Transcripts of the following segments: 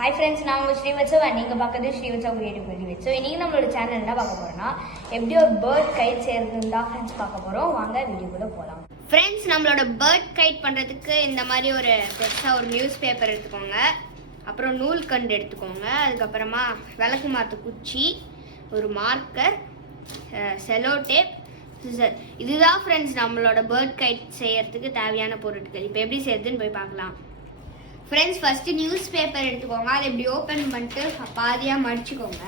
Hi friends, நான் உங்க Srivastav and நீங்க பார்க்கிறது ஸ்ரீவத்சவ் கிரியேட்டிவ் மல்டிவேட். ஸோ இன்னைக்கு நம்மளோட சேனல் என்ன பார்க்க போறோம்னா எப்படி ஒரு பேர்ட் கைட் செய்யறதுன்னு தான் ஃப்ரெண்ட்ஸ் பார்க்க போறோம். வாங்க வீடியோக்குள்ள போலாம். ஃப்ரெண்ட்ஸ், நம்மளோட பேர்ட் கைட் பண்ணுறதுக்கு இந்த மாதிரி ஒரு பெருசாக ஒரு நியூஸ் பேப்பர் எடுத்துக்கோங்க. அப்புறம் நூல் கண்டு எடுத்துக்கோங்க. அதுக்கப்புறமா விளக்கு மாற்று குச்சி, ஒரு மார்க்கர், செலோ டேப், சிசர். இதுதான் ஃப்ரெண்ட்ஸ் நம்மளோட பேர்ட் கைட் செய்யறதுக்கு தேவையான பொருட்கள். இப்போ எப்படி செய்யறதுன்னு போய் பார்க்கலாம். ஃப்ரெண்ட்ஸ், ஃபஸ்ட்டு நியூஸ் பேப்பர் எடுத்துக்கோங்க. அதை இப்படி ஓப்பன் பண்ணிட்டு பாதியாக மடிச்சுக்கோங்க.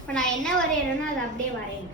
இப்போ நான் என்ன வரைகிறேன்னா அதை அப்படியே வரையுங்க.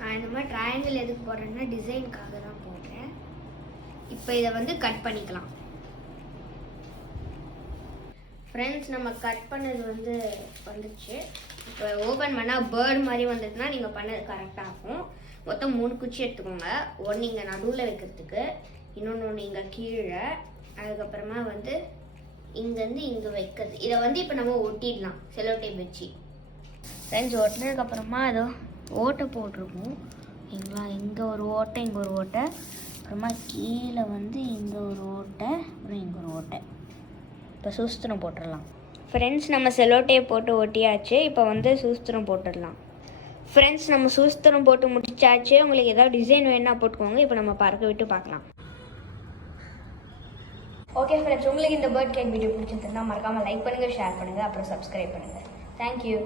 நான் இந்த மாதிரி ட்ரையாங்கிள் எதுக்கு போடுறேன்னா டிசைனுக்காக தான் போடுறேன். இப்போ இதை வந்து கட் பண்ணிக்கலாம். ஃப்ரெண்ட்ஸ், நம்ம கட் பண்ணது வந்துச்சு. இப்போ ஓப்பன் பண்ணால் பேர்டு மாதிரி வந்ததுன்னா நீங்கள் பண்ணது கரெக்டாக இருக்கும். மொத்தம் 3 குச்சி எடுத்துக்கோங்க. ஒன்று இங்கே நடுவில் வைக்கிறதுக்கு, இன்னொன்று இங்கே கீழே, அதுக்கப்புறமா இங்கேருந்து இங்கே வைக்கிறது. இதை இப்போ நம்ம ஒட்டிடலாம் செலோ டேப் வச்சு. ஃப்ரெண்ட்ஸ், ஒட்டினதுக்கப்புறமா அதோ ஓட்டை போட்டிருக்கும் இல்லைங்களா? இங்கே ஒரு ஓட்டை, இங்கே ஒரு ஓட்டை, அப்புறமா கீழே இங்கே ஒரு ஓட்டை, அப்புறம் இங்கே ஒரு ஓட்டை. இப்போ சூஸ்திரம் போட்டுடலாம். ஃப்ரெண்ட்ஸ், நம்ம செலோ டேப் போட்டு ஒட்டியாச்சு. இப்போ சூஸ்திரம் போட்டுடலாம். ஃப்ரெண்ட்ஸ், நம்ம சூஸ்திரம் போட்டு முடிச்சாச்சு. உங்களுக்கு ஏதாவது டிசைன் வேணுன்னா போட்டுக்கோங்க. இப்போ நம்ம பறக்க விட்டு பார்க்கலாம். ஓகே ஃப்ரெண்ட்ஸ், உங்களுக்கு இந்த பேர்ட் கைட் வீடியோ பிடிச்சிருந்தா மறக்காமல் லைக் பண்ணுங்கள், ஷேர் பண்ணுங்கள், அப்புறம் சப்ஸ்கிரைப் பண்ணுங்கள். தேங்க்யூ.